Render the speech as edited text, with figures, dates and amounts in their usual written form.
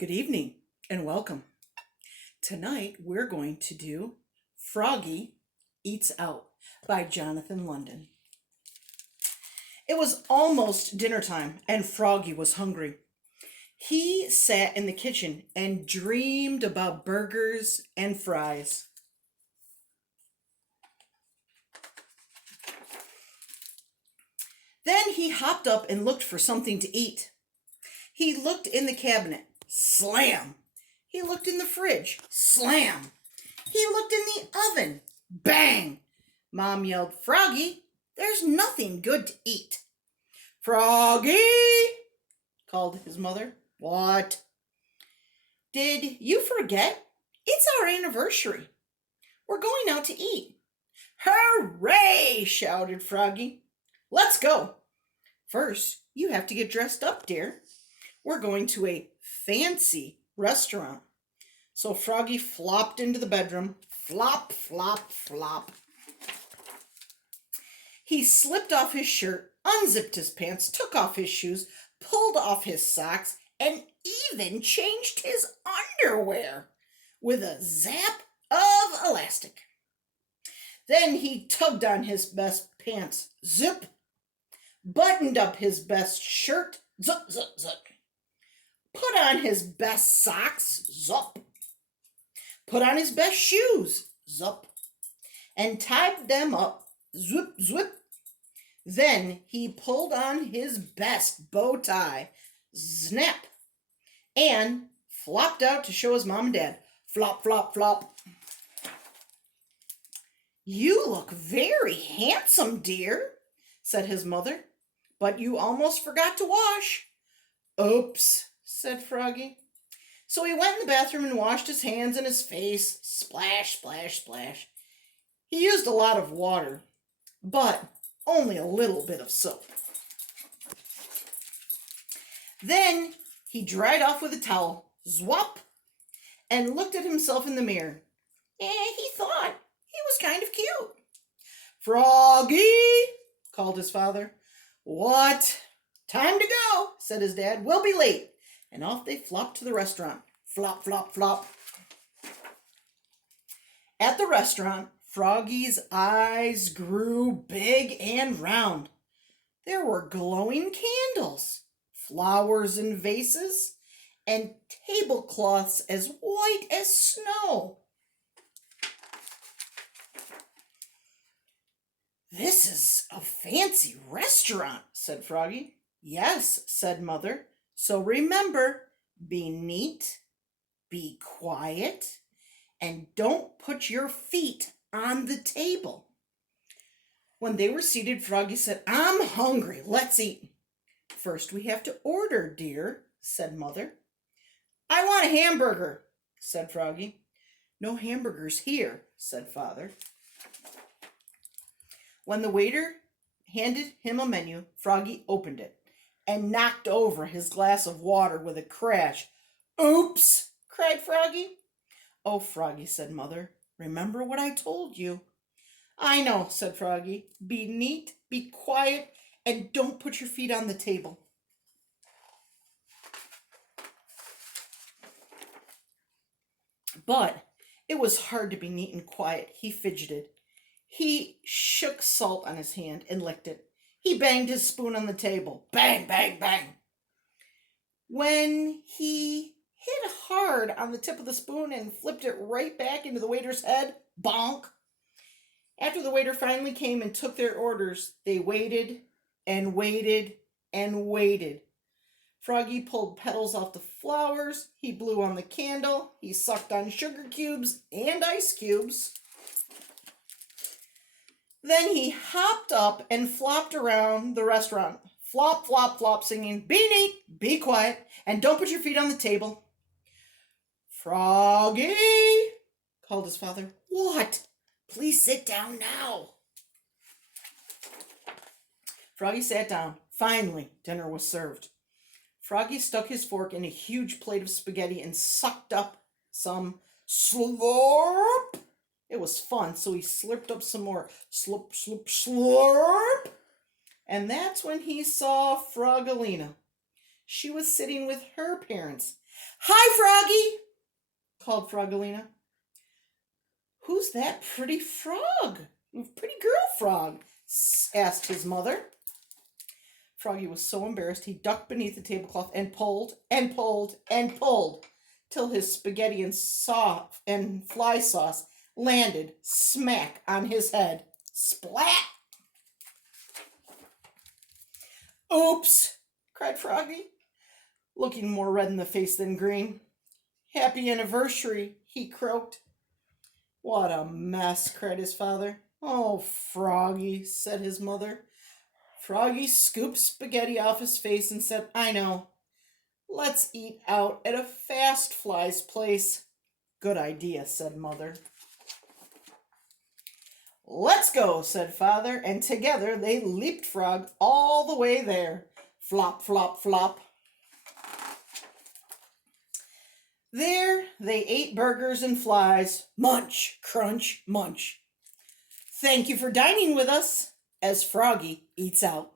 Good evening and welcome. Tonight we're going to do Froggy Eats Out by Jonathan London. It was almost dinner time and Froggy was hungry. He sat in the kitchen and dreamed about burgers and fries. Then he hopped up and looked for something to eat. He looked in the cabinet. Slam! He looked in the fridge. Slam! He looked in the oven. Bang! Mom yelled, "Froggy, there's nothing good to eat." "Froggy!" called his mother. "What?" "Did you forget? It's our anniversary. We're going out to eat." "Hooray!" shouted Froggy. "Let's go. First, you have to get dressed up, dear. We're going to a fancy restaurant." So Froggy flopped into the bedroom. Flop, flop, flop. He slipped off his shirt, unzipped his pants, took off his shoes, pulled off his socks, and even changed his underwear with a zap of elastic. Then he tugged on his best pants, zip, buttoned up his best shirt, zip, zip, zip, put on his best socks, zup, put on his best shoes, zup, and tied them up, zwip, zwip. Then he pulled on his best bow tie, snap, and flopped out to show his mom and dad. Flop, flop, flop. "You look very handsome, dear," said his mother, "but you almost forgot to wash." "Oops," said Froggy. So he went in the bathroom and washed his hands and his face. Splash, splash, splash. He used a lot of water, but only a little bit of soap. Then he dried off with a towel, zwop, and looked at himself in the mirror. He thought he was kind of cute. "Froggy!" called his father. "What?" "Time to go," said his dad. "We'll be late." And off they flopped to the restaurant. Flop, flop, flop. At the restaurant, Froggy's eyes grew big and round. There were glowing candles, flowers in vases, and tablecloths as white as snow. "This is a fancy restaurant," said Froggy. "Yes," said Mother. "So remember, be neat, be quiet, and don't put your feet on the table." When they were seated, Froggy said, "I'm hungry. Let's eat." "First we have to order, dear," said Mother. "I want a hamburger," said Froggy. "No hamburgers here," said Father. When the waiter handed him a menu, Froggy opened it and knocked over his glass of water with a crash. "Oops!" cried Froggy. "Oh, Froggy," said Mother, "remember what I told you." "I know," said Froggy. "Be neat, be quiet, and don't put your feet on the table." But it was hard to be neat and quiet. He fidgeted. He shook salt on his hand and licked it. He banged his spoon on the table. Bang, bang, bang. When he hit hard on the tip of the spoon and flipped it right back into the waiter's head, bonk. After the waiter finally came and took their orders, they waited and waited and waited. Froggy pulled petals off the flowers. He blew on the candle. He sucked on sugar cubes and ice cubes. Then he hopped up and flopped around the restaurant. Flop, flop, flop, singing, "Be neat, be quiet, and don't put your feet on the table." "Froggy!" called his father. "What?" "Please sit down now." Froggy sat down. Finally, dinner was served. Froggy stuck his fork in a huge plate of spaghetti and sucked up some slurp. It was fun, so he slurped up some more. Slurp, slurp, slurp. And that's when he saw Frogalina. She was sitting with her parents. "Hi, Froggy," called Froggalina. "Who's that pretty frog? Pretty girl frog?" asked his mother. Froggy was so embarrassed he ducked beneath the tablecloth and pulled and pulled and pulled till his spaghetti and fly sauce landed smack on his head. Splat! "Oops!" cried Froggy, looking more red in the face than green. "Happy anniversary," he croaked. "What a mess," cried his father. "Oh, Froggy," said his mother. Froggy scooped spaghetti off his face and said, "I know. Let's eat out at a fast fly's place." "Good idea," said Mother. "Let's go," said Father, and together they leapfrogged all the way there. Flop, flop, flop. There they ate burgers and flies. Munch, crunch, munch. Thank you for dining with us as Froggy eats out.